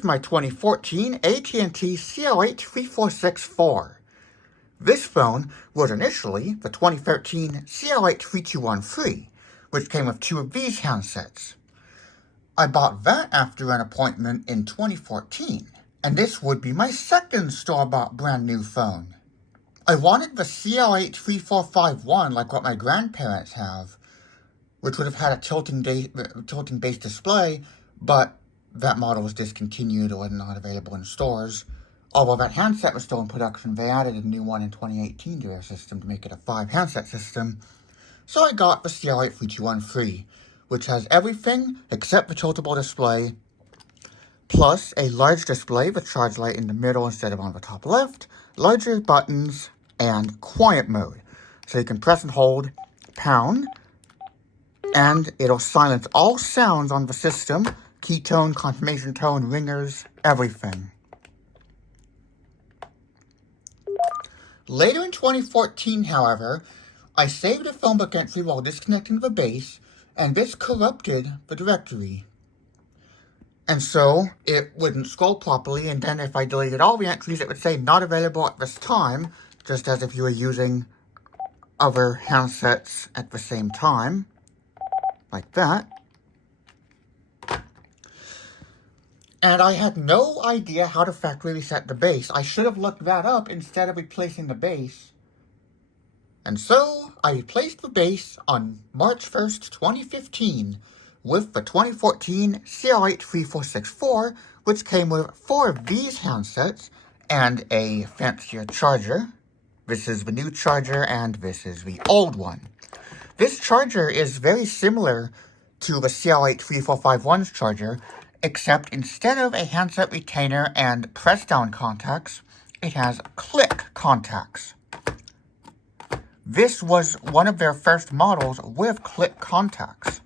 is my 2014 AT&T CL83464. This phone was initially the 2013 CL83213, which came with two of these handsets. I bought that after an appointment in 2014, and this would be my second store-bought brand new phone. I wanted the CL83451 like what my grandparents have, which would have had a tilting base display, but that model was discontinued or not available in stores. Although that handset was still in production, they added a new one in 2018 to their system to make it a 5-handset system. So I got the CL83213, which has everything except the tiltable display, plus a large display with charge light in the middle instead of on the top left, larger buttons, and quiet mode. So you can press and hold pound, and it'll silence all sounds on the system, key tone, confirmation tone, ringers, everything. Later in 2014, however, I saved a phone book entry while disconnecting the base, and this corrupted the directory. And so, it wouldn't scroll properly, and then if I deleted all the entries, it would say not available at this time, just as if you were using other handsets at the same time, like that. And I had no idea how to factory reset the base. I should have looked that up instead of replacing the base. And so, I replaced the base on March 1st, 2015, with the 2014 CL83464, which came with 4 of these handsets and a fancier charger. This is the new charger, and this is the old one. This charger is very similar to the CL83451's charger, except instead of a handset retainer and press-down contacts, it has click contacts. This was one of their first models with click contacts.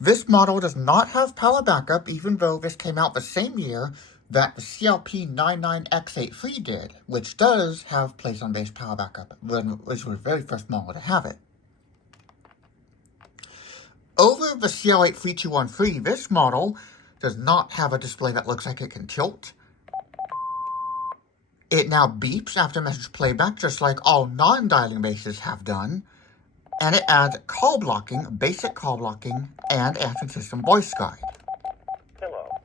This model does not have power backup, even though this came out the same year that the CLP99X83 did, which does have place-on-base power backup, which was the very first model to have it. Over the CL83213, this model does not have a display that looks like it can tilt. It now beeps after message playback, just like all non-dialing bases have done. And it adds call blocking, basic call blocking, and answering system voice guide. Hello.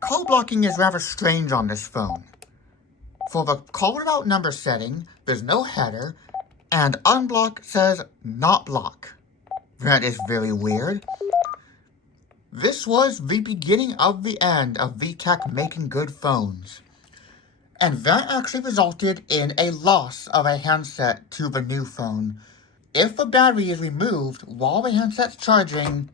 Call blocking is rather strange on this phone. For the call without number setting, there's no header, and unblock says not block. That is very weird. This was the beginning of the end of VTech making good phones. And that actually resulted in a loss of a handset to the new phone. If the battery is removed while the handset's charging,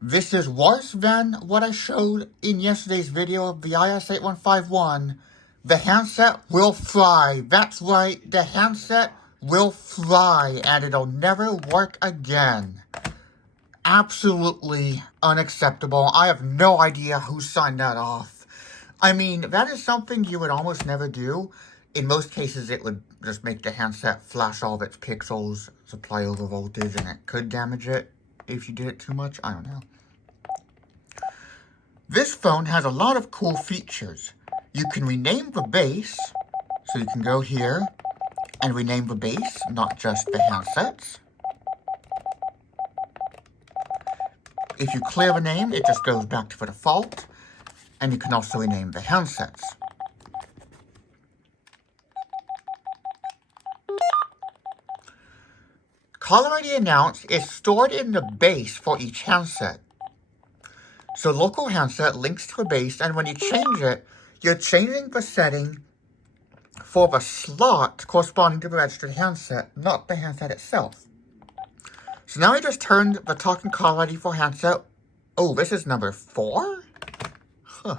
this is worse than what I showed in yesterday's video of the IS8151. The handset will fry. That's right, the handset will fry, and it'll never work again. Absolutely unacceptable. I have no idea who signed that off. I mean, that is something you would almost never do. In most cases, it would just make the handset flash all of its pixels, supply over voltage, and it could damage it if you did it too much. I don't know. This phone has a lot of cool features. You can rename the base, so you can go here and rename the base, not just the handsets. If you clear the name, it just goes back to the default, and you can also rename the handsets. Caller ID announced is stored in the base for each handset. So local handset links to the base, and when you change it, you're changing the setting for the slot corresponding to the registered handset, not the handset itself. So now I just turned the talking caller ID for handset. Oh, this is number 4? Huh.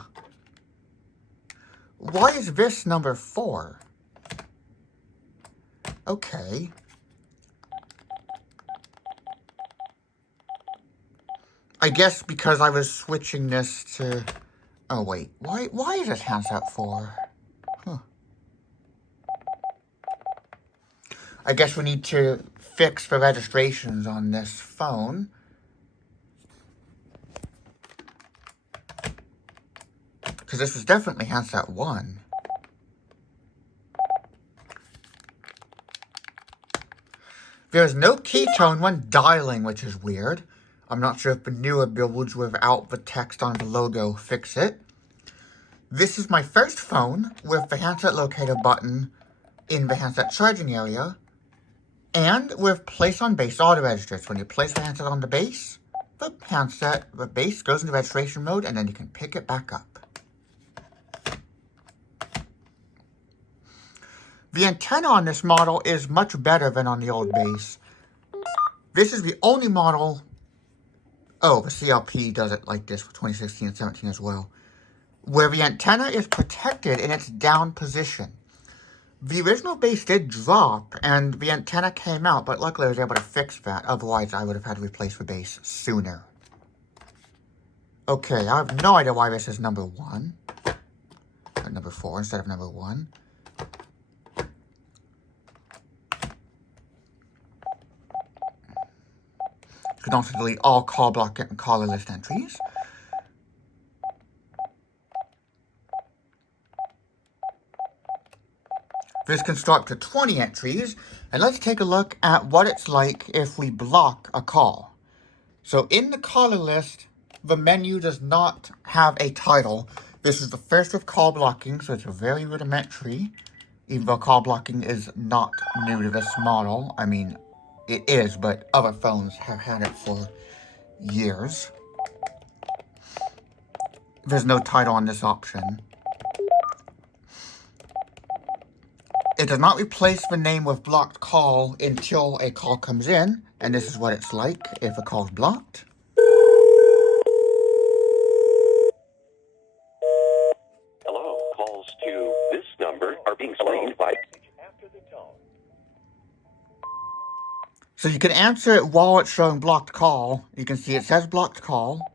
Why is this number 4? Okay. I guess because I was switching this to... Oh, wait. Why is this handset 4? Huh. I guess we need to fix the registrations on this phone. because this is definitely handset 1. There's no key tone when dialing, which is weird. I'm not sure if the newer builds without the text on the logo fix it. This is my first phone with the handset locator button in the handset charging area, and with place on base auto registers. When you place the handset on the base, the base goes into registration mode, and then you can pick it back up. The antenna on this model is much better than on the old base. This is the only model, the CLP does it like this for 2016 and 17 as well, where the antenna is protected in its down position. The original base did drop, and the antenna came out, but luckily I was able to fix that. Otherwise, I would have had to replace the base sooner. Okay, I have no idea why this is number 1. Or number 4 instead of number 1. You can also delete all call block and caller list entries. This can start to 20 entries, and let's take a look at what it's like if we block a call. So in the caller list, the menu does not have a title. This is the first with call blocking, so it's very rudimentary, even though call blocking is not new to this model. I mean, it is, but other phones have had it for years. There's no title on this option. It does not replace the name with blocked call until a call comes in, and this is what it's like if a call is blocked. Hello, calls to this number are being screened by after the tone. So you can answer it while it's showing blocked call. You can see it says blocked call.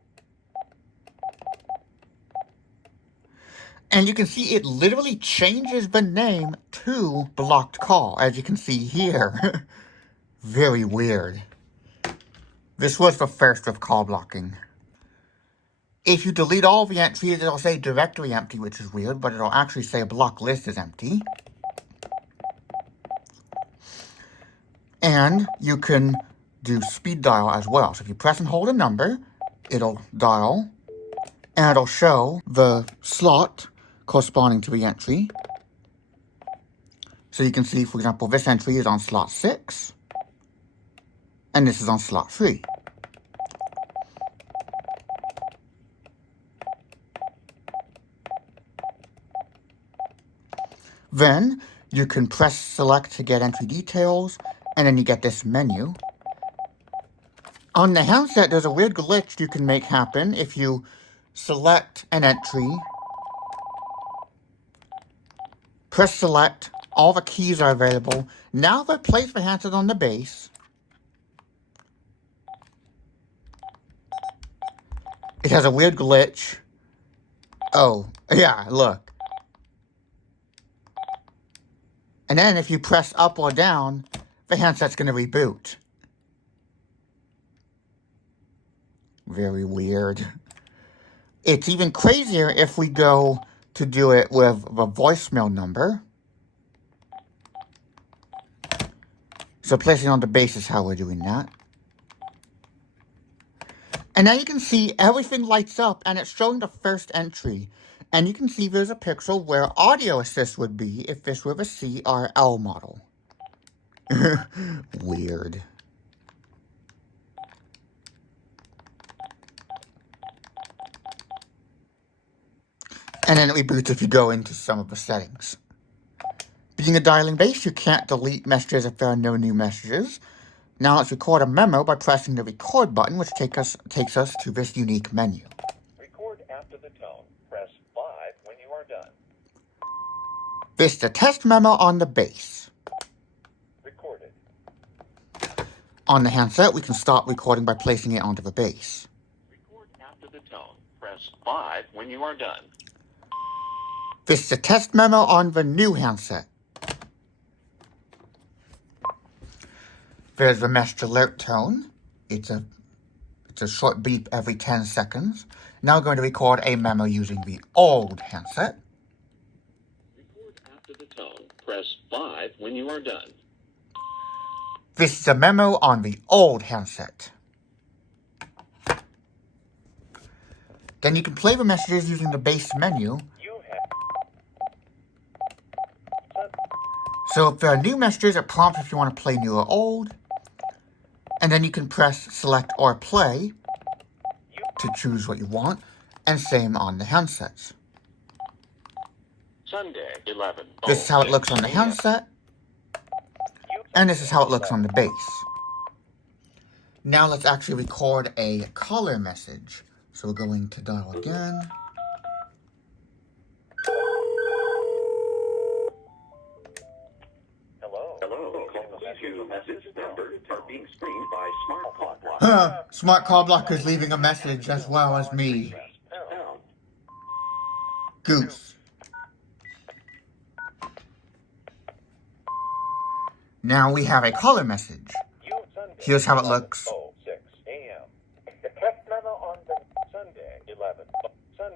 And you can see it literally changes the name to blocked call, as you can see here. Very weird. This was the first with call blocking. If you delete all the entries, it'll say directory empty, which is weird, but it'll actually say block list is empty. And you can do speed dial as well. So if you press and hold a number, it'll dial, and it'll show the slot corresponding to the entry. So you can see, for example, this entry is on slot 6, and this is on slot 3. Then you can press select to get entry details, and then you get this menu. On the handset, there's a weird glitch you can make happen if you select an entry, press select, all the keys are available. Now if I place the handset on the base, it has a weird glitch. Oh, yeah, look. And then if you press up or down, the handset's going to reboot. Very weird. It's even crazier if we go to do it with the voicemail number. So placing on the base is how we're doing that. And now you can see everything lights up, and it's showing the first entry. And you can see there's a pixel where audio assist would be if this were the CRL model. Weird. And then it reboots if you go into some of the settings. Being a dialing base, you can't delete messages if there are no new messages. Now let's record a memo by pressing the record button, which takes us to this unique menu. Record after the tone. Press 5 when you are done. This is the test memo on the base. Recorded. On the handset, we can stop recording by placing it onto the base. Record after the tone. Press 5 when you are done. This is the test memo on the new handset. There's the message alert tone. It's It's a short beep every 10 seconds. Now we're going to record a memo using the old handset. Record after the tone. Press 5 when you are done. This is a memo on the old handset. Then you can play the messages using the base menu. So if there are new messages, it prompts if you want to play new or old. And then you can press select or play to choose what you want. And same on the handsets. Sunday, 11. This is how it looks on the handset. And this is how it looks on the base. Now let's actually record a caller message. So we're going to dial again. Hello. Calls to this number are being screened by Smart Call Blocker. Smart Call Blocker is leaving a message as well as me. Goose. Now we have a caller message. Here's how it looks.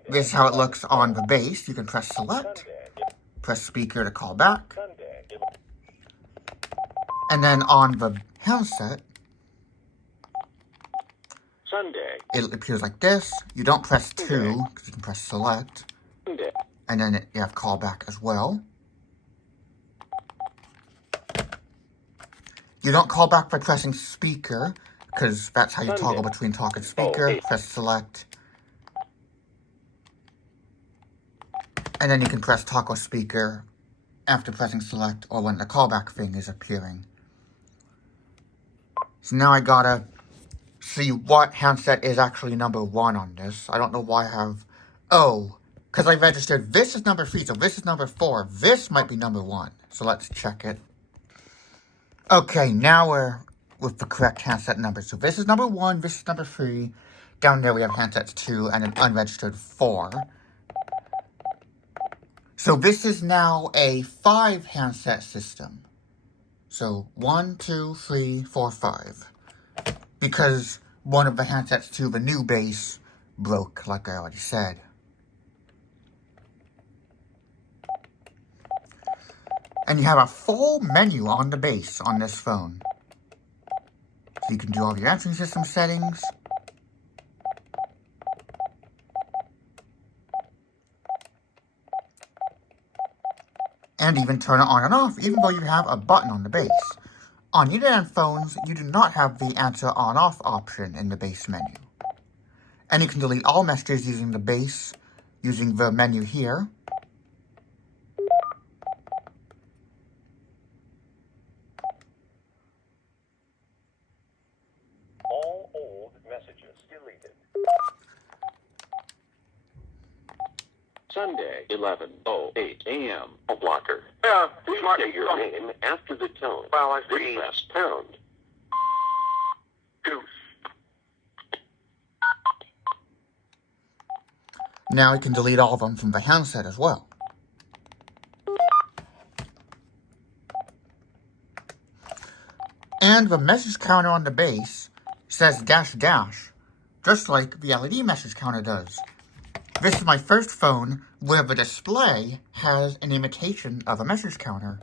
This is how it looks on the base. You can press select, press speaker to call back. And then on the handset, it appears like this. You don't press 2 because you can press select. And then you have callback as well. You don't call back by pressing speaker, because that's how you toggle between talk and speaker. Press select. And then you can press talk or speaker after pressing select or when the callback thing is appearing. So now I gotta see what handset is actually number 1 on this. I don't know why I have... Oh, because I registered this is number 3, so this is number 4. This might be number 1. So let's check it. Okay, now we're with the correct handset number. So this is number 1, this is number 3. Down there we have handsets 2 and an unregistered 4. So this is now a 5 handset system. So 1, 2, 3, 4, 5. Because one of the handsets to the new base broke, like I already said. And you have a full menu on the base on this phone. So you can do all your answering system settings. And even turn it on and off, even though you have a button on the base. On internet phones, you do not have the answer on-off option in the base menu. And you can delete all messages using the base, using the menu here. All old messages deleted. Sunday, 11:08 a.m. A blocker. Please say your name after the tone. Well, I see. Press pound. Goose. Now you can delete all of them from the handset as well. And the message counter on the base says dash dash, just like the LED message counter does. This is my first phone where the display has an imitation of a message counter.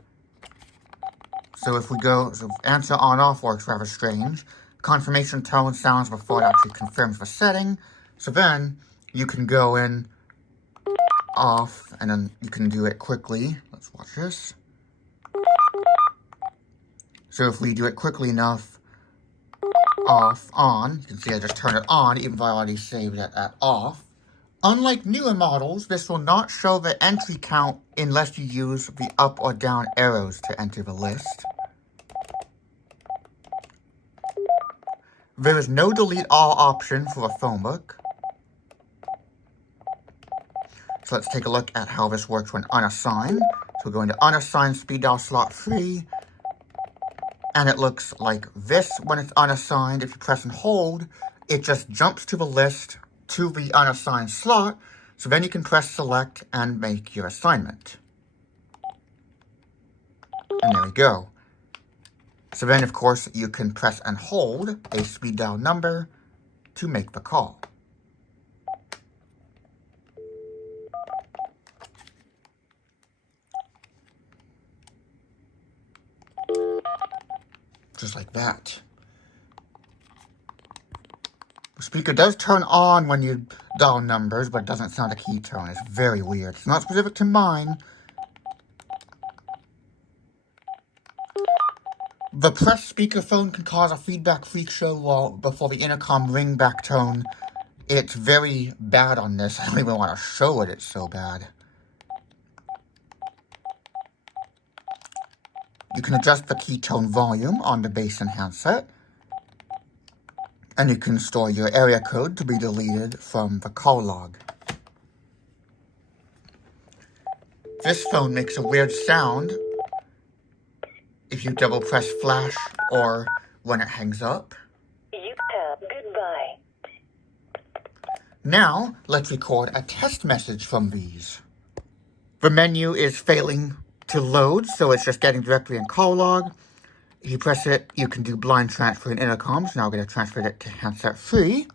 So if we go, so answer on off works rather strange. Confirmation tone sounds before it actually confirms the setting. So then you can go in off and then you can do it quickly. Let's watch this. So if we do it quickly enough, off, on, you can see I just turn it on even though I already saved it at off. Unlike newer models, this will not show the entry count unless you use the up or down arrows to enter the list. There is no delete all option for a phone book. So let's take a look at how this works when unassigned. So we're going to unassigned speed dial slot 3. And it looks like this when it's unassigned. If you press and hold, it just jumps to the list to the unassigned slot. So then you can press select and make your assignment. And there we go. So then, of course, you can press and hold a speed dial number to make the call. Just like that. The speaker does turn on when you dial numbers, but it doesn't sound a key tone. It's very weird. It's not specific to mine. The press speakerphone can cause a feedback freak show before the intercom ringback tone. It's very bad on this. I don't even want to show it. It's so bad. You can adjust the key tone volume on the base and handset. And you can store your area code to be deleted from the call log. This phone makes a weird sound if you double press flash or when it hangs up. You have goodbye. Now, let's record a test message from these. The menu is failing to load, so it's just getting directly in call log. If you press it, you can do blind transfer in intercom, so now we're going to transfer it to handset free.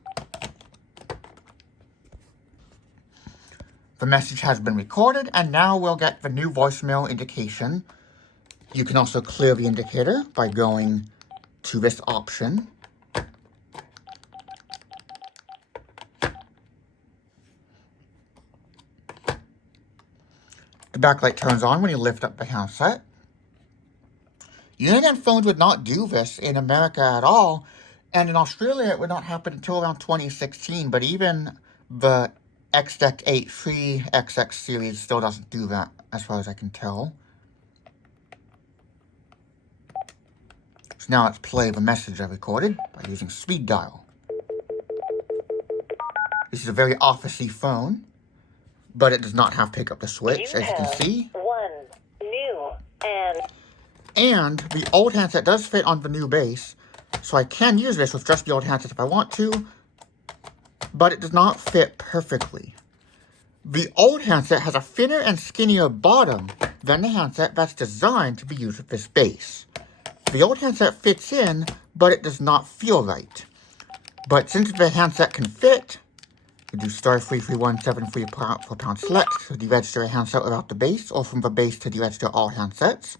The message has been recorded, and now we'll get the new voicemail indication. You can also clear the indicator by going to this option. The backlight turns on when you lift up the handset. Uniden phones would not do this in America at all, and in Australia it would not happen until around 2016, but even the XDEC 83XX series still doesn't do that, as far as I can tell. So now let's play the message I recorded by using speed dial. This is a very officey phone, but it does not have pick up the switch, as you can see. One new And the old handset does fit on the new base, so I can use this with just the old handset if I want to, but it does not fit perfectly. The old handset has a thinner and skinnier bottom than the handset that's designed to be used with this base. The old handset fits in, but it does not feel right. But since the handset can fit, you do *33173 for pound select to deregister a handset without the base, or from the base to deregister all handsets.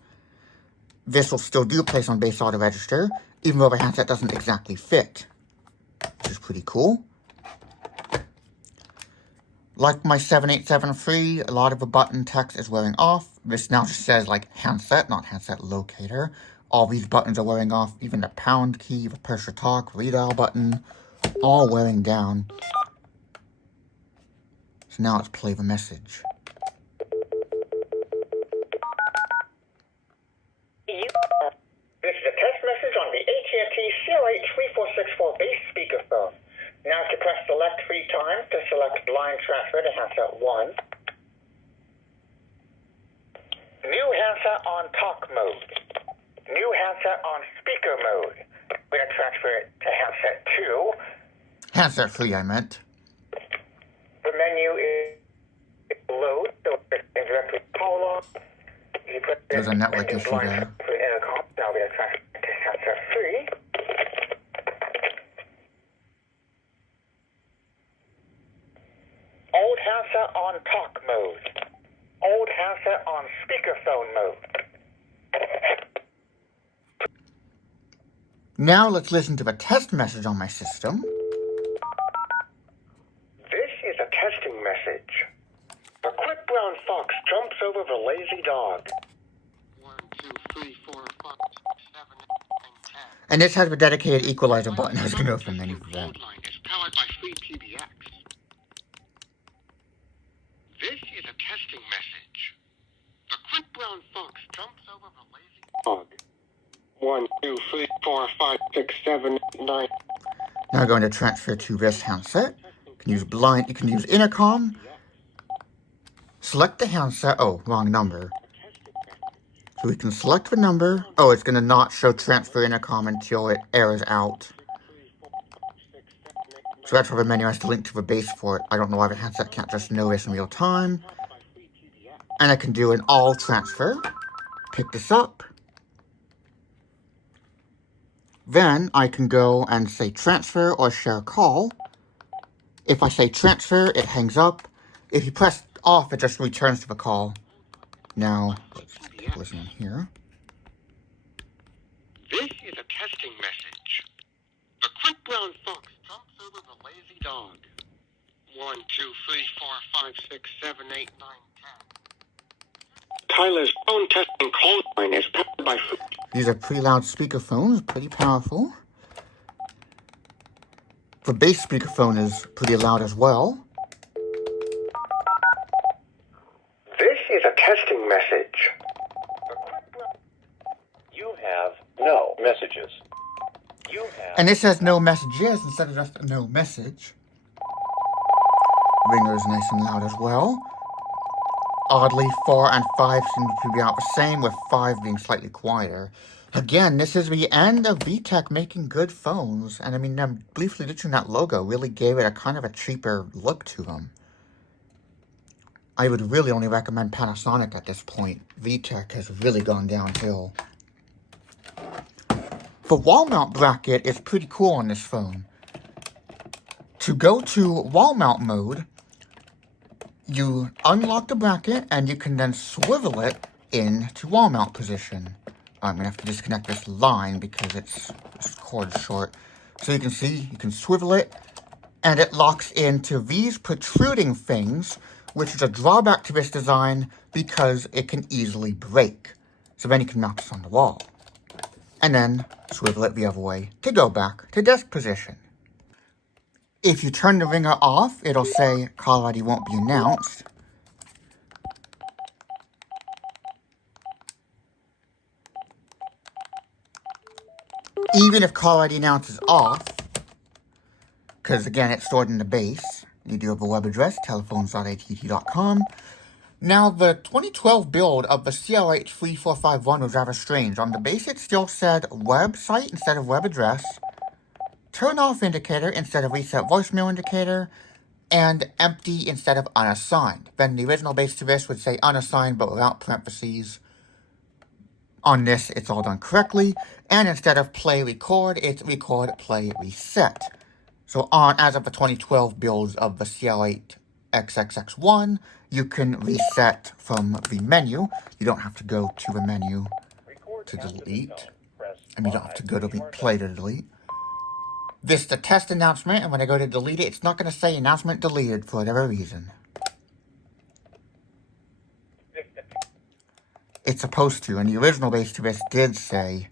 This will still do place on base auto register, even though the handset doesn't exactly fit, which is pretty cool. Like my 7873, a lot of the button text is wearing off. This now just says like handset, not handset locator. All these buttons are wearing off, even the pound key, the push or talk, redial button, all wearing down. So now let's play the message. This is a test message on the AT&T CL83464 base speakerphone. Now to press select 3 times to select blind transfer to handset 1. New handset on talk mode. New handset on speaker mode. We're going to transfer it to handset 2. Handset free, I meant. The menu is load, so it's directly call log. There's a network issue there. Now we're going to transfer to handset 3. Old handset on talk mode. Old handset on speakerphone mode. Now let's listen to the test message on my system. This is a testing message. A quick brown fox jumps over the lazy dog. 1, 2, 3, 4, 5, 6, 7, 8, 9, 10. And this has the dedicated equalizer button. I was going to open the menu for that. Line is powered by free PBX. This is a testing message. A quick brown fox jumps over the lazy dog. 1, 2, 3, 4, 5, 6, 7, 8, 9. Now we're going to transfer to this handset. You can use blind, you can use intercom. Select the handset. Oh, wrong number. So we can select the number. Oh, it's going to not show transfer intercom until it errors out. So that's why the menu has to link to the base for it. I don't know why the handset can't just know this in real time. And I can do an all transfer. Pick this up. Then I can go and say transfer or share call. If I say transfer, it hangs up. If you press off, it just returns to the call. Now, let's take a listen in here. This is a testing message. The quick brown fox jumps over the lazy dog. 1, 2, 3, 4, 5, 6, 7, 8, 9, 10. Tyler's phone testing call line is powered by food. These are pretty loud speakerphones, pretty powerful. The bass speakerphone is pretty loud as well. This is a testing message. You have no messages. And it says no messages instead of just no message. Ringer is nice and loud as well. Oddly, 4 and 5 seem to be about the same, with 5 being slightly quieter. Again, this is the end of VTech making good phones. And I mean, them briefly ditching that logo really gave it a kind of a cheaper look to them. I would really only recommend Panasonic at this point. VTech has really gone downhill. The wall mount bracket is pretty cool on this phone. To go to wall mount mode, you unlock the bracket and you can then swivel it into wall mount position. I'm going to have to disconnect this line because this cord's short. So you can see, you can swivel it and it locks into these protruding things, which is a drawback to this design because it can easily break. So then you can mount this on the wall. And then swivel it the other way to go back to desk position. If you turn the ringer off, it'll say call ID won't be announced. Even if call ID announces off, because again it's stored in the base, you do have a web address, telephones.att.com. Now, the 2012 build of the CL83464 was rather strange. On the base, it still said website instead of web address, turn off indicator instead of reset voicemail indicator, and empty instead of unassigned. Then the original base to this would say unassigned but without parentheses. On this, it's all done correctly, and instead of play record, it's record play reset. So as of the 2012 builds of the CL8XXX1, you can reset from the menu. You don't have to go to the menu to delete. And you don't have to go to play to delete. This is the test announcement, and when I go to delete it, it's not going to say announcement deleted for whatever reason. It's supposed to, and the original base to this did say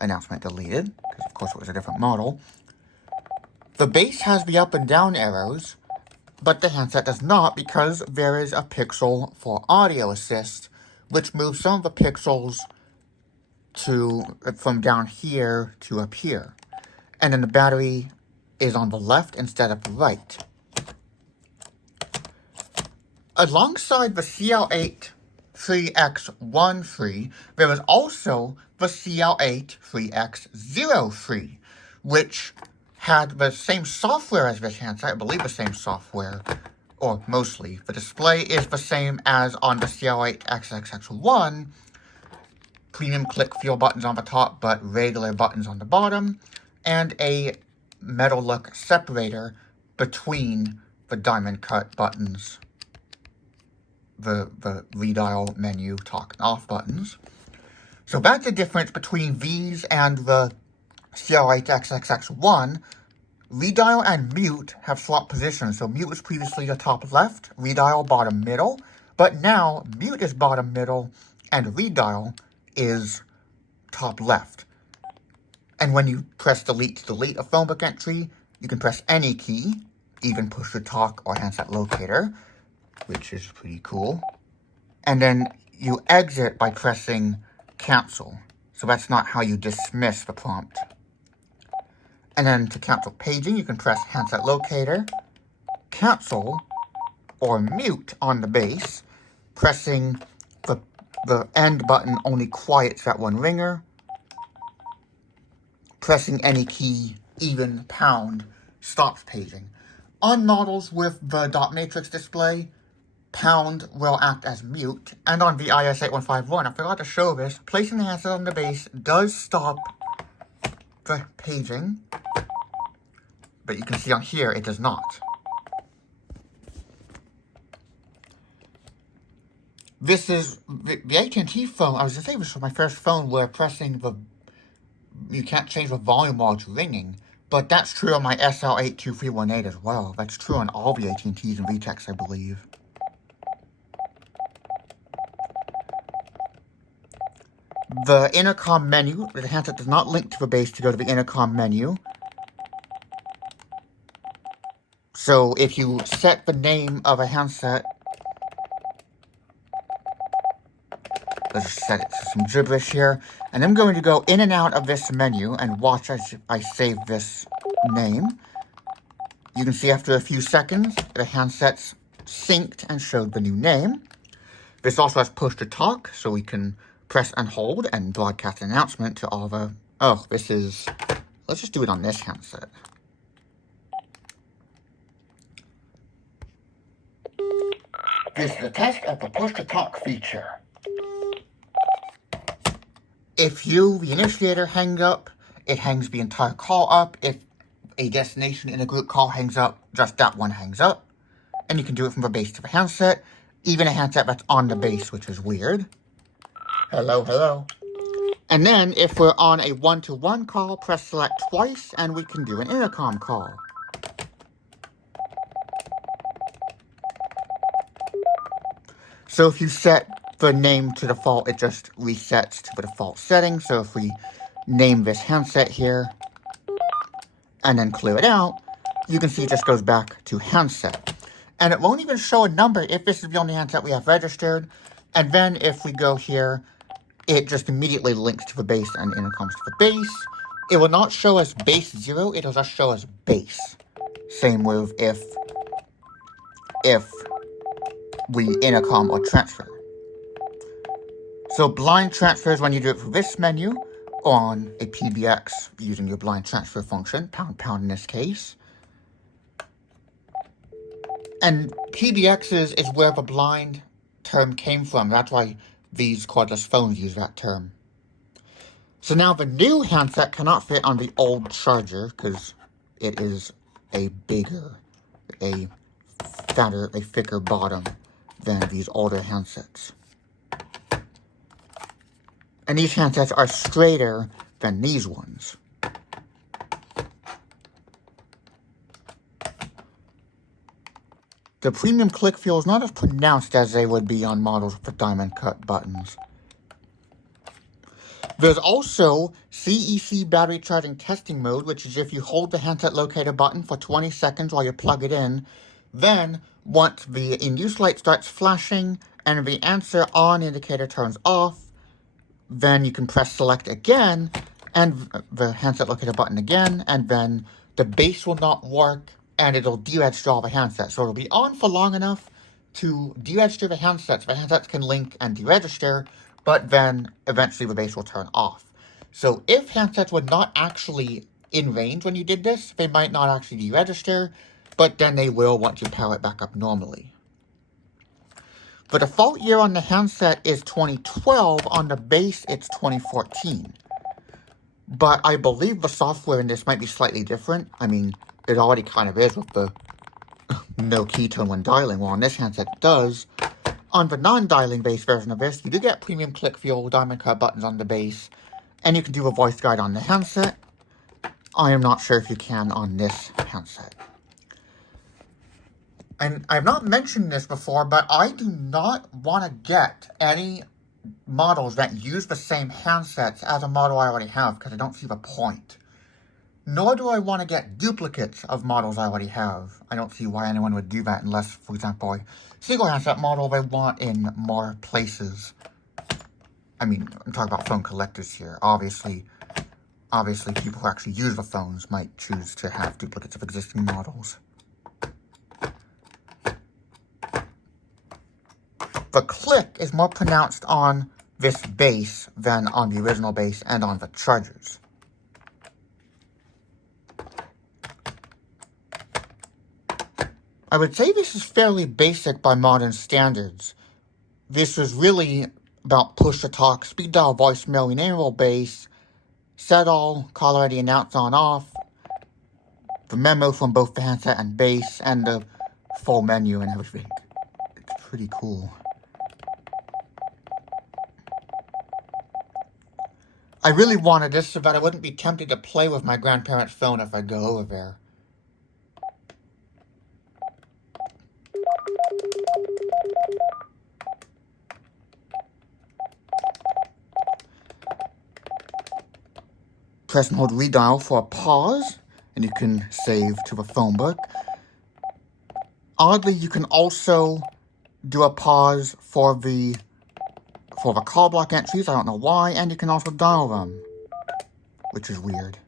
announcement deleted, because of course it was a different model. The base has the up and down arrows, but the handset does not because there is a pixel for audio assist, which moves some of the pixels from down here to up here. And then the battery is on the left instead of the right. Alongside the CL83464, there is also the CL83464, which had the same software as this handset, I believe the same software, or mostly. The display is the same as on the CL8XXX1, premium click feel buttons on the top, but regular buttons on the bottom, and a metal look separator between the diamond cut buttons, the redial menu talk and off buttons. So that's the difference between these and the CL8XXX1. Redial and mute have swapped positions. So mute was previously the top left, redial bottom middle, but now mute is bottom middle and redial is top left. And when you press delete to delete a phone book entry, you can press any key, even push to talk or handset locator, which is pretty cool. And then you exit by pressing cancel. So that's not how you dismiss the prompt. And then to cancel paging, you can press handset locator, cancel, or mute on the base. Pressing the end button only quiets that one ringer. Pressing any key, even pound, stops paging. On models with the dot matrix display, pound will act as mute. And on the IS8151, I forgot to show this, placing the handset on the base does stop the paging. But you can see on here, it does not. This is the AT&T phone. I was going to say this was my first phone where pressing you can't change the volume while it's ringing. But that's true on my SL82318 as well. That's true on all the AT&Ts and VTECs, I believe. The intercom menu, the handset does not link to the base to go to the intercom menu. So if you set the name of a handset, let's just set it to some gibberish here, and I'm going to go in and out of this menu and watch as I save this name. You can see after a few seconds, the handset's synced and showed the new name. This also has push to talk, so we can press and hold and broadcast an announcement to all the... Oh, this is... Let's just do it on this handset. This is the test of the push to talk feature. If you, the initiator, hang up, it hangs the entire call up. If a destination in a group call hangs up, just that one hangs up. And you can do it from the base to the handset, even a handset that's on the base, which is weird. Hello, hello. And then, if we're on a one-to-one call, press select twice, and we can do an intercom call. So if you set the name to default, it just resets to the default setting. So if we name this handset here, and then clear it out, you can see it just goes back to handset. And it won't even show a number if this is the only handset we have registered. And then if we go here, it just immediately links to the base and intercoms to the base. It will not show as base 0, it'll just show as base. Same with if we intercom or transfer. So blind transfer is when you do it through this menu on a PBX using your blind transfer function, # in this case. And PBXs is where the blind term came from. That's why these cordless phones use that term. So now the new handset cannot fit on the old charger because it is a bigger, a fatter, a thicker bottom than these older handsets. And these handsets are straighter than these ones. The premium click feel is not as pronounced as they would be on models with the diamond cut buttons. There's also CEC battery charging testing mode, which is if you hold the handset locator button for 20 seconds while you plug it in, then once the in-use light starts flashing and the answer on indicator turns off, then you can press select again and the handset locator button again, and then the base will not work and it'll deregister all the handsets. So it'll be on for long enough to deregister the handsets. The handsets can link and deregister, but then eventually the base will turn off. So if handsets were not actually in range when you did this, they might not actually deregister, but then they will once you power it back up normally. The default year on the handset is 2012, on the base it's 2014. But I believe the software in this might be slightly different. I mean, it already kind of is with the no keytone when dialing, while on this handset it does. On the non-dialing base version of this, you do get premium click feel, diamond cut buttons on the base, and you can do a voice guide on the handset. I am not sure if you can on this handset. And I've not mentioned this before, but I do not want to get any models that use the same handsets as a model I already have, because I don't see the point. Nor do I want to get duplicates of models I already have. I don't see why anyone would do that unless, for example, a single handset model they want in more places. I mean, I'm talking about phone collectors here. Obviously people who actually use the phones might choose to have duplicates of existing models. The click is more pronounced on this base than on the original base and on the chargers. I would say this is fairly basic by modern standards. This was really about push-to-talk, speed dial voicemail, enable base, set all, caller ID announce on off, the memo from both the handset and base, and the full menu and everything. It's pretty cool. I really wanted this so that I wouldn't be tempted to play with my grandparents' phone if I go over there. Press and hold redial for a pause, and you can save to the phone book. Oddly, you can also do a pause for the call block entries. I don't know why, and you can also dial them, which is weird.